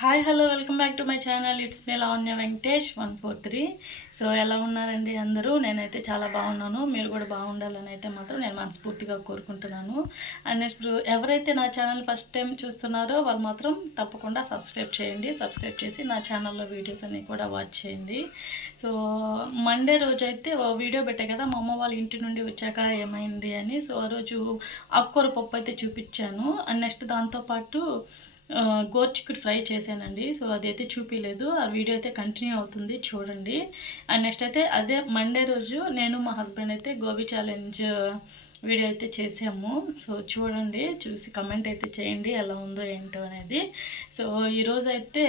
Hi hello welcome back to my channel. It's me Lavanya Venkatesh 143. So ఎలా ఉన్నారండి అందరూ? నేనైతే చాలా బాగున్నాను. మీరు కూడా బాగుండాలని అయితే మాత్రం నేను మనస్ఫూర్తిగా కోరుకుంటున్నాను. అండ్ నెక్స్ట్ ఎవరైతే నా ఛానల్ ఫస్ట్ టైం చూస్తున్నారో వాళ్ళు మాత్రం తప్పకుండా సబ్స్క్రైబ్ చేయండి. సబ్స్క్రైబ్ చేసి నా ఛానల్లో వీడియోస్ అన్నీ కూడా వాచ్ చేయండి. సో మండే రోజు అయితే ఓ వీడియో పెట్టే కదా మా అమ్మ వాళ్ళ ఇంటి నుండి వచ్చాక ఏమైంది అని. సో ఆ రోజు ఆకుకూర పప్పు అయితే చూపించాను. అండ్ నెక్స్ట్ దాంతోపాటు గోర్చిక్కుడు ఫ్రై చేశానండి. సో అదైతే చూపించలేదు. ఆ వీడియో అయితే కంటిన్యూ అవుతుంది, చూడండి. అండ్ నెక్స్ట్ అయితే అదే మండే రోజు నేను మా హస్బెండ్ అయితే గోబీ ఛాలెంజ్ వీడియో అయితే చేసాము. సో చూడండి, చూసి కమెంట్ అయితే చేయండి ఎలా ఉందో ఏంటో అనేది. సో ఈరోజు అయితే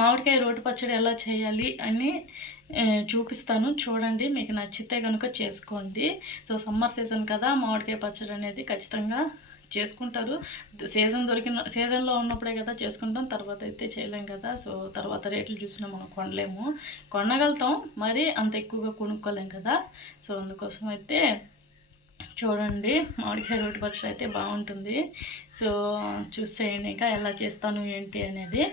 మామిడికాయ రోటి పచ్చడి ఎలా చేయాలి అని చూపిస్తాను, చూడండి. మీకు నచ్చితే కనుక చేసుకోండి. సో సమ్మర్ సీజన్ కదా, మామిడికాయ పచ్చడి అనేది ఖచ్చితంగా చేసుకుంటారు. సీజన్లో ఉన్నప్పుడే కదా చేసుకుంటాం, తర్వాత అయితే చేయలేం కదా. సో తర్వాత రేట్లు చూసినా మనం కొనగలుగుతాం, మరి అంత ఎక్కువగా కొనుక్కోలేం కదా. సో అందుకోసం అయితే చూడండి, మామిడికాయ రోటి పచ్చడి అయితే బాగుంటుంది. సో చూసేయండి ఇంకా ఎలా చేస్తాను ఏంటి అనేది.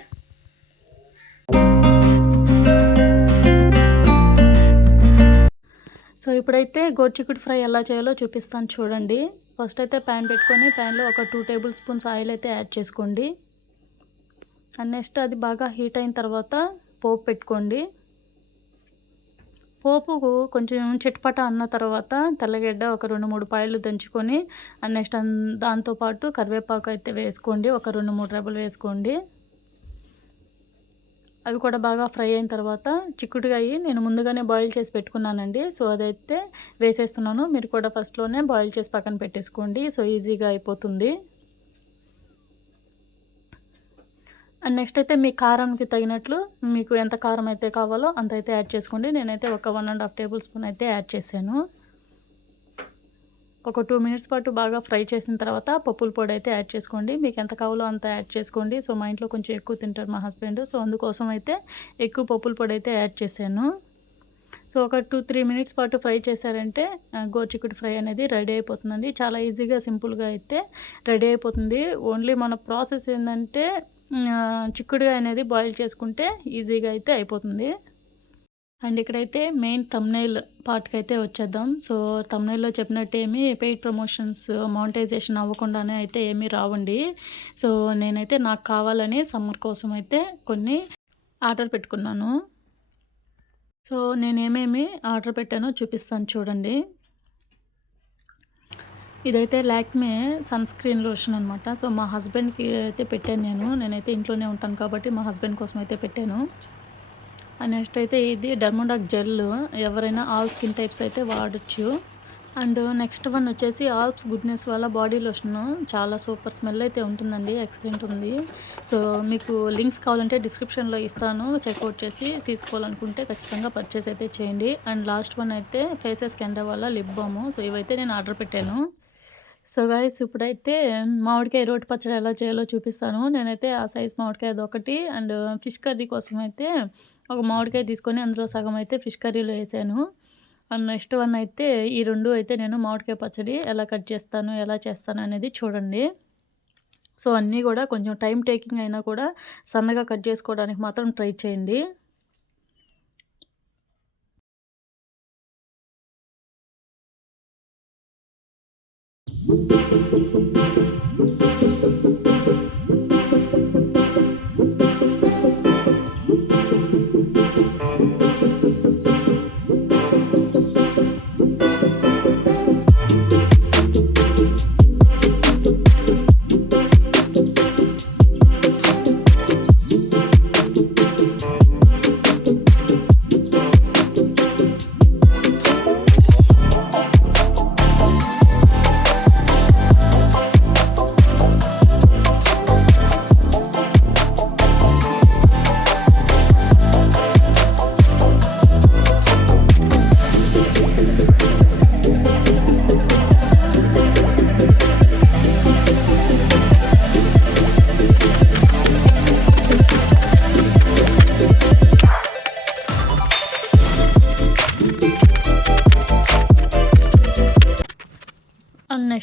సో ఇప్పుడైతే గోర్చిక్కుడు ఫ్రై ఎలా చేయాలో చూపిస్తాను, చూడండి. ఫస్ట్ అయితే ప్యాన్ పెట్టుకొని ప్యాన్లో ఒక 2 టేబుల్ స్పూన్స్ ఆయిల్ అయితే యాడ్ చేసుకోండి. అండ్ నెక్స్ట్ అది బాగా హీట్ అయిన తర్వాత పోపు పెట్టుకోండి. పోపుకు కొంచెం చిట్పట అన్న తర్వాత తెల్లగడ్డ ఒక 2-3 పాయలు దంచుకొని, అండ్ నెక్స్ట్ దాంతోపాటు కరివేపాకు అయితే వేసుకోండి. ఒక 2-3 రెబ్బలు వేసుకోండి. అవి కూడా బాగా ఫ్రై అయిన తర్వాత చిక్కుడుకాయ నేను ముందుగానే బాయిల్ చేసి పెట్టుకున్నానండి. సో అదైతే వేసేస్తున్నాను. మీరు కూడా ఫస్ట్లోనే బాయిల్ చేసి పక్కన పెట్టేసుకోండి. సో ఈజీగా అయిపోతుంది. అండ్ నెక్స్ట్ అయితే మీ కారంకి తగినట్లు మీకు ఎంత కారం అయితే కావాలో అంత అయితే యాడ్ చేసుకోండి. నేనైతే ఒక 1.5 టేబుల్ స్పూన్ అయితే యాడ్ చేశాను. ఒక 2 మినిట్స్ పాటు బాగా ఫ్రై చేసిన తర్వాత పప్పుల పొడి అయితే యాడ్ చేసుకోండి. మీకు ఎంత కావాలో అంత యాడ్ చేసుకోండి. సో మా ఇంట్లో కొంచెం ఎక్కువ తింటారు మా హస్బెండ్. సో అందుకోసం అయితే ఎక్కువ పప్పుల పొడి అయితే యాడ్ చేశాను. సో ఒక 2-3 మినిట్స్ పాటు ఫ్రై చేశారంటే గోర్చిక్కుడు ఫ్రై అనేది రెడీ అయిపోతుందండి. చాలా ఈజీగా సింపుల్గా అయితే రెడీ అయిపోతుంది. ఓన్లీ మన ప్రాసెస్ ఏంటంటే చిక్కుడుగా అనేది బాయిల్ చేసుకుంటే ఈజీగా అయితే అయిపోతుంది. అండ్ ఇక్కడైతే మెయిన్ థంబ్నెయిల్ పార్ట్కి అయితే వచ్చేద్దాం. సో థంబ్నెయిల్లో చెప్పినట్టు ఏమీ పెయిడ్ ప్రమోషన్స్ మానిటైజేషన్ అవ్వకుండానే అయితే ఏమీ రావండి. సో నేనైతే నాకు కావాలని సమ్మర్ కోసం అయితే కొన్ని ఆర్డర్ పెట్టుకున్నాను. సో నేను ఏమేమి ఆర్డర్ పెట్టానో చూపిస్తాను, చూడండి. ఇదైతే లాక్మే సన్ స్క్రీన్ లోషన్ అనమాట. సో మా హస్బెండ్కి అయితే పెట్టాను. నేనైతే ఇంట్లోనే ఉంటాను కాబట్టి మా హస్బెండ్ కోసం అయితే పెట్టాను. నెక్స్ట్ అయితే ఇది డర్మోడాక్ జెల్, ఎవరైనా ఆల్ స్కిన్ టైప్స్ అయితే వాడచ్చు. అండ్ నెక్స్ట్ వన్ వచ్చేసి ఆల్ప్స్ గుడ్నెస్ వాళ్ళ బాడీ లోషన్. చాలా సూపర్ స్మెల్ అయితే ఉంటుందండి, ఎక్సలెంట్ ఉంది. సో మీకు లింక్స్ కావాలంటే డిస్క్రిప్షన్లో ఇస్తాను, చెక్అవుట్ చేసి తీసుకోవాలనుకుంటే ఖచ్చితంగా పర్చేస్ అయితే చేయండి. అండ్ లాస్ట్ వన్ అయితే ఫేసెస్ కెండా వాళ్ళ లిప్ బామ్. సో ఇవైతే నేను ఆర్డర్ పెట్టాను. సో గైస్ ఇప్పుడైతే మామిడికాయ రోటి పచ్చడి ఎలా చేయాలో చూపిస్తాను. నేనైతే ఆ సైజ్ మామిడికాయ ఒకటి, అండ్ ఫిష్ కర్రీ కోసం అయితే ఒక మామిడికాయ తీసుకొని అందులో సగం అయితే ఫిష్ కర్రీలో వేసాను. అండ్ నెక్స్ట్ వన్ అయితే ఈ 2 అయితే నేను మామిడికాయ పచ్చడి ఎలా కట్ చేస్తాను, ఎలా చేస్తాను అనేది చూడండి. సో అన్నీ కూడా కొంచెం టైం టేకింగ్ అయినా కూడా సన్నగా కట్ చేసుకోవడానికి మాత్రం ట్రై చేయండి.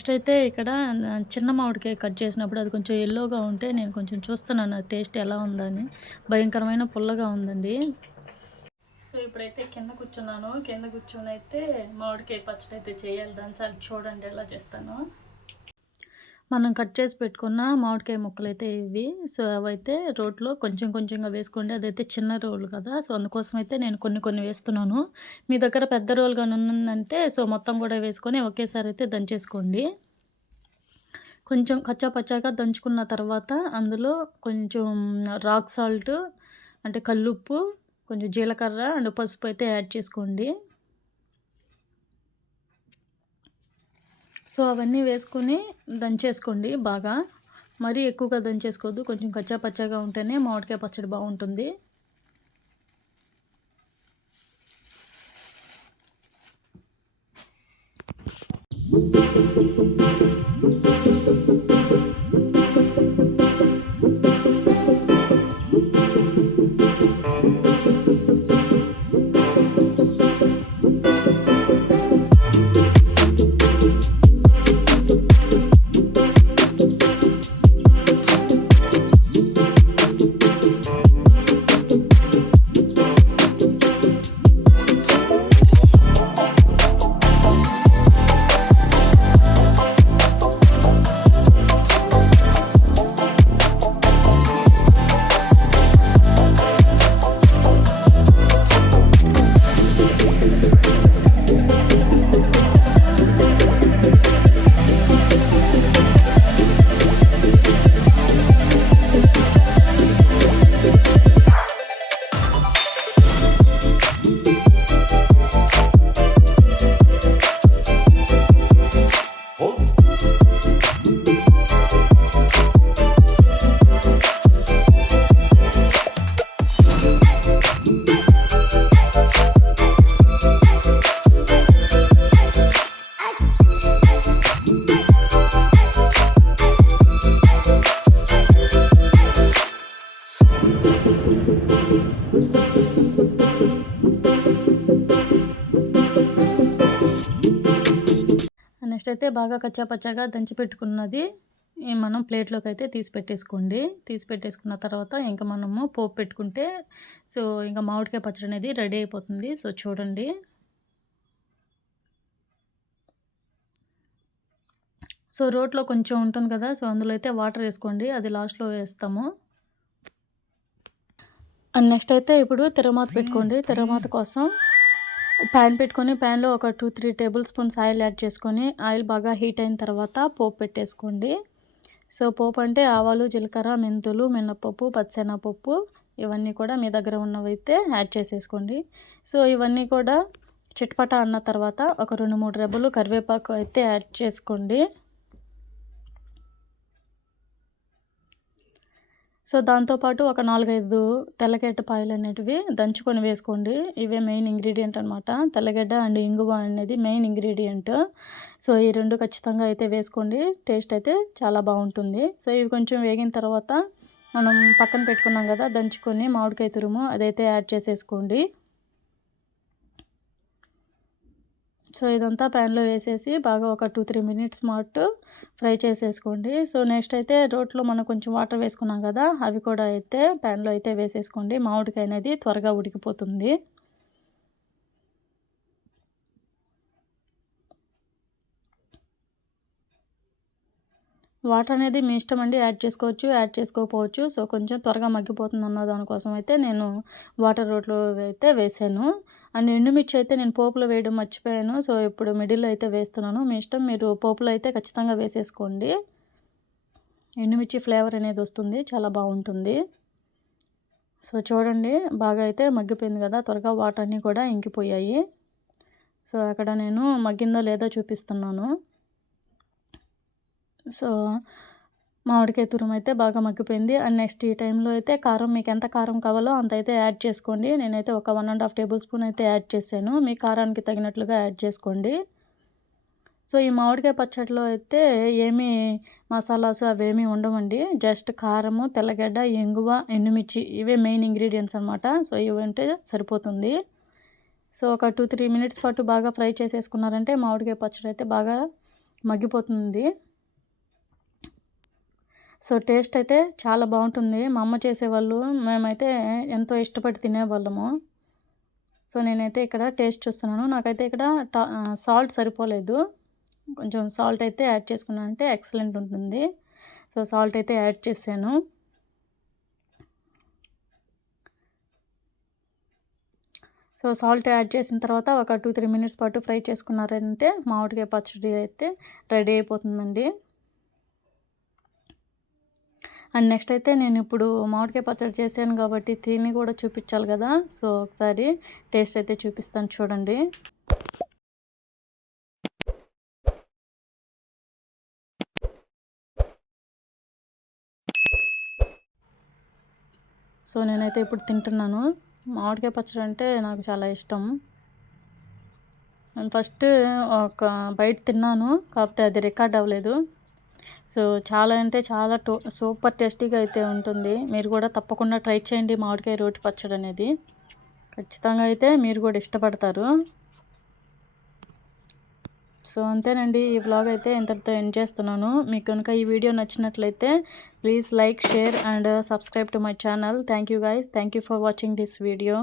నెక్స్ట్ అయితే ఇక్కడ చిన్న మామిడికాయ కట్ చేసినప్పుడు అది కొంచెం యెల్లోగా ఉంటే నేను కొంచెం చూస్తున్నాను అది టేస్ట్ ఎలా ఉందని. భయంకరమైన పుల్లగా ఉందండి. సో ఇప్పుడైతే కింద కూర్చున్నాను. కింద కూర్చొని అయితే మామిడికాయ పచ్చడి అయితే చేయాలి. దంచాలి. చూడండి ఎలా చేస్తానో. మనం కట్ చేసి పెట్టుకున్న మామిడికాయ ముక్కలైతే ఇవి. సో అవైతే రోట్లో కొంచెం కొంచెంగా వేసుకోండి. అదైతే చిన్న రోలు కదా! సో అందుకోసం అయితే నేను కొన్ని కొన్ని వేస్తున్నాను. మీ దగ్గర పెద్ద రోలు గాని ఉందంటే సో మొత్తం కూడా వేసుకొని ఒకేసారి అయితే దంచేసుకోండి. కొంచెం కచ్చా పచ్చాగా దంచుకున్న తర్వాత అందులో కొంచెం రాక్ సాల్ట్ అంటే కల్లుప్పు, కొంచెం జీలకర్ర అండ్ పసుపు అయితే యాడ్ చేసుకోండి. సో అవన్నీ వేసుకొని దంచేసుకోండి బాగా. మరీ ఎక్కువగా దంచేసుకోవద్దు. కొంచెం కచ్చా పచ్చాగా ఉంటేనే మామిడికాయ పచ్చడి బాగుంటుంది. నెక్స్ట్ అయితే బాగా కచ్చా పచ్చాగా దంచి పెట్టుకున్నది మనం ప్లేట్లోకి అయితే తీసి పెట్టేసుకోండి. తీసి పెట్టేసుకున్న తర్వాత ఇంకా మనము పోపు పెట్టుకుంటే సో ఇంకా మామిడికాయ పచ్చడి అనేది రెడీ అయిపోతుంది. సో చూడండి. సో రోట్లో కొంచెం ఉంటుంది కదా! సో అందులో అయితే వాటర్ వేసుకోండి. అది లాస్ట్‌లో వేస్తాము. అండ్ నెక్స్ట్ అయితే ఇప్పుడు తిరగమాత పెట్టుకోండి. తిరగమాత కోసం ప్యాన్ పెట్టుకొని ప్యాన్లో ఒక 2-3 టేబుల్ స్పూన్స్ ఆయిల్ యాడ్ చేసుకొని ఆయిల్ బాగా హీట్ అయిన తర్వాత పోపు పెట్టేసుకోండి. సో పోపు అంటే ఆవాలు, జీలకర్ర, మెంతులు, మినపప్పు, పచ్చిశనగపప్పు ఇవన్నీ కూడా మీ దగ్గర ఉన్నవైతే యాడ్ చేసేసుకోండి. సో ఇవన్నీ కూడా చిటపట అన్న తర్వాత ఒక 2-3 రెబ్బలు కరివేపాకు అయితే యాడ్ చేసుకోండి. సో దాంతోపాటు ఒక 4-5 తెల్లగడ్డపాయలు అనేటివి దంచుకొని వేసుకోండి. ఇవే మెయిన్ ఇంగ్రీడియంట్ అనమాట. తెల్లగడ్డ అండ్ ఇంగువ అనేది మెయిన్ ఇంగ్రీడియంట్. సో ఈ 2 ఖచ్చితంగా అయితే వేసుకోండి. టేస్ట్ అయితే చాలా బాగుంటుంది. సో ఇవి కొంచెం వేగిన తర్వాత మనం పక్కన పెట్టుకున్నాం కదా దంచుకొని మామిడికాయ తురుము అదైతే యాడ్ చేసేసుకోండి. సో ఇదంతా ప్యాన్లో వేసేసి బాగా ఒక 2-3 మినిట్స్ పాటు ఫ్రై చేసేసుకోండి. సో నెక్స్ట్ అయితే రోట్లో మనం కొంచెం వాటర్ వేసుకున్నాం కదా అవి కూడా అయితే ప్యాన్లో అయితే వేసేసుకోండి. మామిడికాయ అనేది త్వరగా ఉడికిపోతుంది. వాటర్ అనేది మీ ఇష్టం అండి. యాడ్ చేసుకోవచ్చు, యాడ్ చేసుకోకపోవచ్చు. సో కొంచెం త్వరగా మగ్గిపోతుంది అన్న దానికోసం అయితే నేను వాటర్ రోట్లో అయితే వేసాను. అండ్ ఎండుమిర్చి అయితే నేను పోపులో వేయడం మర్చిపోయాను. సో ఇప్పుడు మిడిల్లో అయితే వేస్తున్నాను. మీ ఇష్టం, మీరు పోపులో అయితే ఖచ్చితంగా వేసేసుకోండి. ఎండుమిర్చి ఫ్లేవర్ అనేది వస్తుంది, చాలా బాగుంటుంది. సో చూడండి బాగా అయితే మగ్గిపోయింది కదా, త్వరగా వాటర్ అన్నీ కూడా ఇంకిపోయాయి. సో అక్కడ నేను మగ్గిందో లేదో చూపిస్తున్నాను. సో మామిడికాయ తురుము అయితే బాగా మగ్గిపోయింది. అండ్ నెక్స్ట్ ఈ టైంలో అయితే కారం, మీకు ఎంత కారం కావాలో అంత అయితే యాడ్ చేసుకోండి. నేనైతే ఒక 1.5 టేబుల్ స్పూన్ అయితే యాడ్ చేశాను. మీ కారానికి తగినట్లుగా యాడ్ చేసుకోండి. సో ఈ మామిడికాయ పచ్చడిలో అయితే ఏమీ మసాలాస్ అవేమీ ఉండవండి. జస్ట్ కారము, తెల్లగడ్డ, ఇంగువ, ఎండుమిర్చి ఇవే మెయిన్ ఇంగ్రీడియంట్స్ అనమాట. సో ఇవి ఉంటే సరిపోతుంది. సో ఒక 2-3 మినిట్స్ పాటు బాగా ఫ్రై చేసేసుకున్నారంటే మామిడికాయ పచ్చడి అయితే బాగా మగ్గిపోతుంది. సో టేస్ట్ అయితే చాలా బాగుంటుంది. మా అమ్మ చేసేవాళ్ళు, మేమైతే ఎంతో ఇష్టపడి తినేవాళ్ళము. సో నేనైతే ఇక్కడ టేస్ట్ చూస్తున్నాను. నాకైతే ఇక్కడ సాల్ట్ సరిపోలేదు. కొంచెం సాల్ట్ అయితే యాడ్ చేసుకున్నానంటే ఎక్సలెంట్ ఉంటుంది. సో సాల్ట్ అయితే యాడ్ చేశాను. సో సాల్ట్ యాడ్ చేసిన తర్వాత ఒక 2-3 మినిట్స్ పాటు ఫ్రై చేసుకున్నారంటే మామిడికాయ పచ్చడి అయితే రెడీ అయిపోతుందండి. అండ్ నెక్స్ట్ అయితే నేను ఇప్పుడు మామిడికాయ పచ్చడి చేశాను కాబట్టి తిని కూడా చూపించాలి కదా. సో ఒకసారి టేస్ట్ అయితే చూపిస్తాను చూడండి. సో నేనైతే ఇప్పుడు తింటున్నాను. మామిడికాయ పచ్చడి అంటే నాకు చాలా ఇష్టం. నేను ఫస్ట్ ఒక బైట్ తిన్నాను, కాకపోతే అది రికార్డ్ అవ్వలేదు. సో చాలా అంటే చాలా సూపర్ టేస్టీగా అయితే ఉంటుంది. మీరు కూడా తప్పకుండా ట్రై చేయండి మామిడికాయ రోటి పచ్చడి అనేది. ఖచ్చితంగా అయితే మీరు కూడా ఇష్టపడతారు. సో అంతేనండి, ఈ వ్లాగ్ అయితే ఇంతటితో ఎండ్ చేస్తున్నాను. మీకు కనుక ఈ వీడియో నచ్చినట్లయితే please like, share and subscribe to my channel. Thank you guys. Thank you for watching this video.